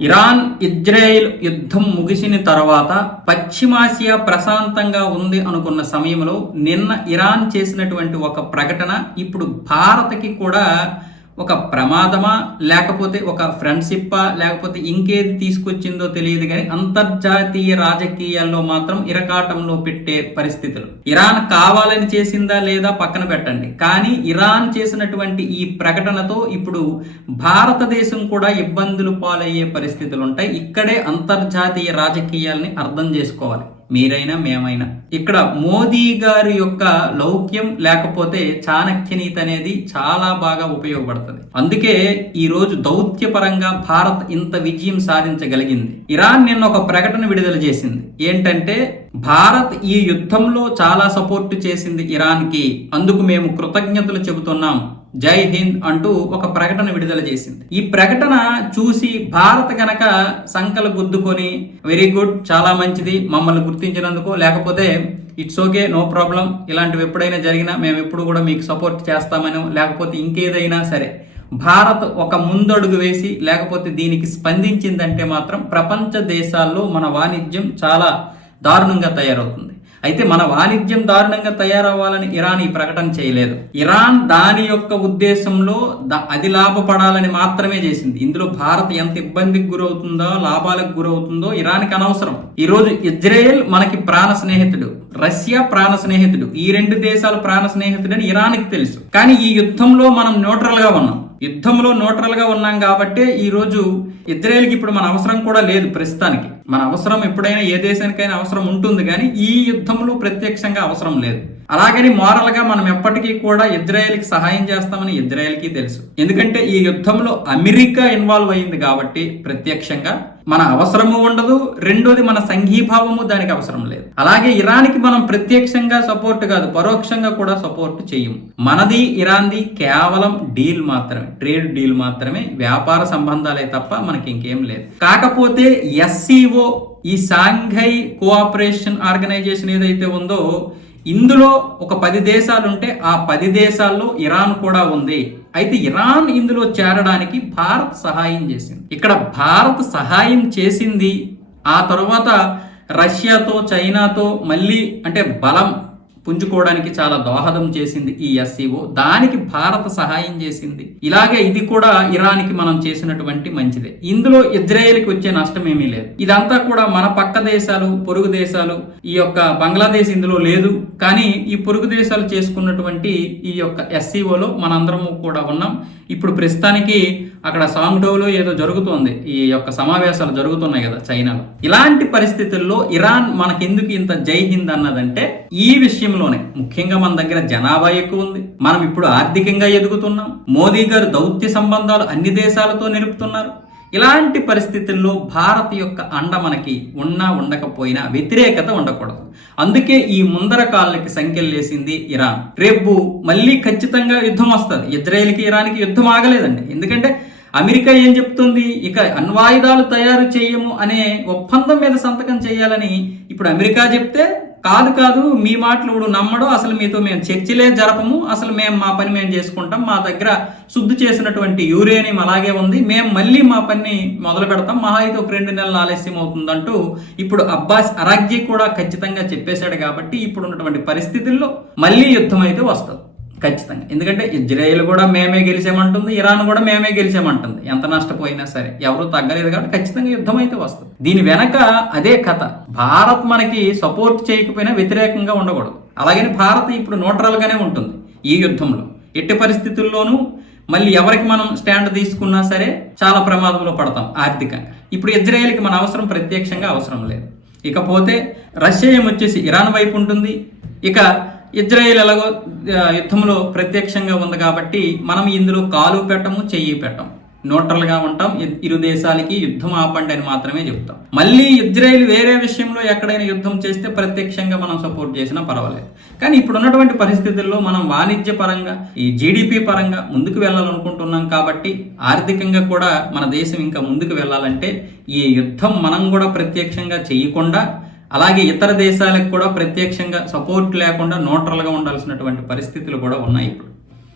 Iran Israel యుద్ధం ముగిసిన తర్వాత పశ్చిమాసియా ప్రశాంతంగా ఉంది అనుకున్న సమయంలో నిన్న ఇరాన్ చేసినటువంటి ఒక ప్రకటన ఇప్పుడు భారత్కి కూడా ఒక ప్రమాదమా లేకపోతే ఒక ఫ్రెండ్షిప్పా లేకపోతే ఇంకేది తీసుకొచ్చిందో తెలియదు కానీ అంతర్జాతీయ రాజకీయాల్లో మాత్రం ఇరకాటంలో పెట్టే పరిస్థితులు. ఇరాన్ కావాలని చేసిందా లేదా పక్కన పెట్టండి. కానీ ఇరాన్ చేసినటువంటి ఈ ప్రకటనతో ఇప్పుడు భారతదేశం కూడా ఇబ్బందులు పాలయ్యే పరిస్థితులు ఉంటాయి ఇక్కడే అంతర్జాతీయ రాజకీయాల్ని అర్థం చేసుకోవాలి. మీరైనా మేమైనా. ఇక్కడ మోదీ గారి యొక్క లౌక్యం లేకపోతే చాణక్యనీతి అనేది చాలా బాగా ఉపయోగపడుతుంది. అందుకే ఈ రోజు దౌత్యపరంగా భారత్ ఇంత విజయం సాధించగలిగింది. ఇరాన్ నిన్న ఒక ప్రకటన విడుదల చేసింది. ఏంటంటే భారత్ ఈ యుద్ధంలో చాలా సపోర్ట్ చేసింది ఇరాన్కి. అందుకు మేము కృతజ్ఞతలు చెబుతున్నాం. జై హింద్ అంటూ ఒక ప్రకటన విడుదల చేసింది. ఈ ప్రకటన చూసి భారత్ గనక సంకల గుద్దుకొని వెరీ గుడ్ చాలా మంచిది మమ్మల్ని గుర్తించినందుకు లేకపోతే ఇట్స్ ఓకే నో ప్రాబ్లం ఇలాంటివి ఎప్పుడైనా జరిగినా మేము ఎప్పుడు కూడా మీకు సపోర్ట్ చేస్తామని లేకపోతే ఇంకేదైనా సరే. భారత్ ఒక ముందడుగు వేసి లేకపోతే దీనికి స్పందించిందంటే మాత్రం ప్రపంచ దేశాల్లో మన వాణిజ్యం చాలా దారుణంగా తయారవుతుంది. అయితే మన వాణిజ్యం దారుణంగా తయారవ్వాలని ఇరాన్ ఈ ప్రకటన చేయలేదు. ఇరాన్ దాని యొక్క ఉద్దేశంలో అది లాభపడాలని మాత్రమే చేసింది. ఇందులో భారత్ ఎంత ఇబ్బందికి గురవుతుందో లాభాలకు గురవుతుందో ఇరాన్కి అనవసరం. ఈరోజు ఇజ్రాయెల్ మనకి ప్రాణ స్నేహితుడు. రష్యా ప్రాణ స్నేహితుడు. ఈ రెండు దేశాల ప్రాణ స్నేహితుడని ఇరాన్కి తెలుసు. కానీ ఈ యుద్ధంలో మనం న్యూట్రల్గా ఉన్నాం. యుద్ధంలో న్యూట్రల్గా ఉన్నాం కాబట్టే ఈ రోజు ఇజ్రాయెల్కి ఇప్పుడు మన అవసరం కూడా లేదు ప్రస్తుతానికి. మన అవసరం ఎప్పుడైనా ఏ దేశానికైనా అవసరం ఉంటుంది కానీ ఈ యుద్ధంలో ప్రత్యక్షంగా అవసరం లేదు. అలాగని మోరల్గా మనం ఎప్పటికీ కూడా ఇజ్రాయెల్కి సహాయం చేస్తామని ఇజ్రాయెల్కి తెలుసు. ఎందుకంటే ఈ యుద్ధంలో అమెరికా ఇన్వాల్వ్ అయింది కాబట్టి ప్రత్యక్షంగా మన అవసరము ఉండదు రెండోది మన సంఘీభావము దానికి అవసరం లేదు. అలాగే ఇరాన్కి మనం ప్రత్యక్షంగా సపోర్ట్ కాదు పరోక్షంగా కూడా సపోర్ట్ చేయం. మనది ఇరాన్ది కేవలం డీల్ మాత్రమే ట్రేడ్ డీల్ మాత్రమే వ్యాపార సంబంధాలే తప్ప మనకి ఇంకేం లేదు. కాకపోతే ఎస్సీఓ ఈ సాంఘై కోఆపరేషన్ ఆర్గనైజేషన్ ఏదైతే ఉందో ఇందులో ఒక పది దేశాలు ఉంటే ఆ పది దేశాల్లో ఇరాన్ కూడా ఉంది. అయితే ఇరాన్ ఇందులో చేరడానికి భారత్ సహాయం చేసింది. ఇక్కడ భారత్ సహాయం చేసింది ఆ తర్వాత రష్యాతో చైనాతో మళ్ళీ అంటే బలం పుంజుకోవడానికి చాలా దోహదం చేసింది ఈ ఎస్సీఓ దానికి భారత సహాయం చేసింది. ఇలాగే ఇది కూడా ఇరాన్కి మనం చేసినటువంటి మంచిదే. ఇందులో ఇజ్రాయెల్కి వచ్చే నష్టం ఏమీ లేదు. ఇదంతా కూడా మన పక్క దేశాలు పొరుగు దేశాలు ఈ యొక్క బంగ్లాదేశ్ ఇందులో లేదు. కానీ ఈ పొరుగు దేశాలు చేసుకున్నటువంటి ఈ యొక్క ఎస్సీఓలో మనందరము కూడా ఉన్నాం. ఇప్పుడు ప్రస్తుతానికి అక్కడ సాంగ్డోలో ఏదో జరుగుతోంది. ఈ యొక్క సమావేశాలు జరుగుతున్నాయి కదా చైనాలో. ఇలాంటి పరిస్థితుల్లో ఇరాన్ మనకెందుకు ఇంత జై హింద్ అన్నదంటే ఈ విషయంలో దేశంలోనే ముఖ్యంగా మన దగ్గర జనాభా ఎక్కువ ఉంది. మనం ఇప్పుడు ఆర్థికంగా ఎదుగుతున్నాం. మోదీ గారు దౌత్య సంబంధాలు అన్ని దేశాలతో నిలుపుతున్నారు. ఇలాంటి పరిస్థితుల్లో భారత్ యొక్క అండ మనకి ఉన్నా ఉండకపోయినా వ్యతిరేకత ఉండకూడదు. అందుకే ఈ ముందర కాళ్ళకి సంఖ్యలేసింది ఇరాన్. రేపు మళ్ళీ ఖచ్చితంగా యుద్ధం వస్తుంది. ఇజ్రాయెల్కి ఇరాన్కి యుద్ధం ఆగలేదండి. ఎందుకంటే అమెరికా ఏం చెప్తుంది? ఇక అణ్వాయుధాలు తయారు చేయము అనే ఒప్పందం మీద సంతకం చేయాలని ఇప్పుడు అమెరికా చెప్తే కాదు కాదు మీ మాటలు ఇప్పుడు నమ్మడు అసలు మీతో మేము చర్చలే జరపము అసలు మేము మా పని మేము చేసుకుంటాం. మా దగ్గర శుద్ధి చేసినటువంటి యూరేనియం అలాగే ఉంది. మేము మళ్ళీ మా పని మొదలు పెడతాం. మహా అయితే ఒక రెండు నెలలు ఆలస్యం అవుతుందంటూ ఇప్పుడు అబ్బాస్ అరాగ్జీ కూడా ఖచ్చితంగా చెప్పేశాడు కాబట్టి ఇప్పుడు ఉన్నటువంటి పరిస్థితుల్లో మళ్ళీ యుద్ధం అయితే వస్తుంది. ఖచ్చితంగా. ఎందుకంటే ఇజ్రాయెల్ కూడా మేమే గెలిచామంటుంది ఇరాన్ కూడా మేమే గెలిచామంటుంది. ఎంత నష్టపోయినా సరే. ఎవరు తగ్గలేదు కాబట్టి ఖచ్చితంగా యుద్ధం అయితే వస్తుంది. దీని వెనక అదే కథ. భారత్ మనకి సపోర్ట్ చేయకపోయినా వ్యతిరేకంగా ఉండకూడదు. అలాగని భారత్ ఇప్పుడు న్యూట్రల్ గానే ఉంటుంది ఈ యుద్ధంలో. ఎట్టి పరిస్థితుల్లోనూ మళ్ళీ ఎవరికి మనం స్టాండ్ తీసుకున్నా సరే చాలా ప్రమాదంలో పడతాం ఆర్థికంగా. ఇప్పుడు ఇజ్రాయెల్కి మన అవసరం ప్రత్యక్షంగా అవసరం లేదు. ఇకపోతే రష్యా ఏమొచ్చేసి ఇరాన్ వైపు ఉంటుంది. ఇక ఇజ్రాయిల్ ఎలాగో యుద్ధంలో ప్రత్యక్షంగా ఉంది కాబట్టి మనం ఇందులో కాలు పెట్టము చెయ్యి పెట్టం న్యూట్రల్గా ఉంటాం ఇరు దేశాలకి యుద్ధం ఆపండి అని మాత్రమే చెప్తాం. మళ్ళీ ఇజ్రాయిల్ వేరే విషయంలో ఎక్కడైనా యుద్ధం చేస్తే ప్రత్యక్షంగా మనం సపోర్ట్ చేసినా పర్వాలేదు. కానీ ఇప్పుడు ఉన్నటువంటి పరిస్థితుల్లో మనం వాణిజ్య పరంగా ఈ జీడిపి పరంగా ముందుకు వెళ్ళాలనుకుంటున్నాం కాబట్టి ఆర్థికంగా కూడా మన దేశం ఇంకా ముందుకు వెళ్ళాలంటే ఈ యుద్ధం మనం కూడా ప్రత్యక్షంగా చేయకుండా అలాగే ఇతర దేశాలకు కూడా ప్రత్యక్షంగా సపోర్ట్ లేకుండా న్యూట్రల్గా ఉండాల్సినటువంటి పరిస్థితులు కూడా ఉన్నాయి ఇప్పుడు.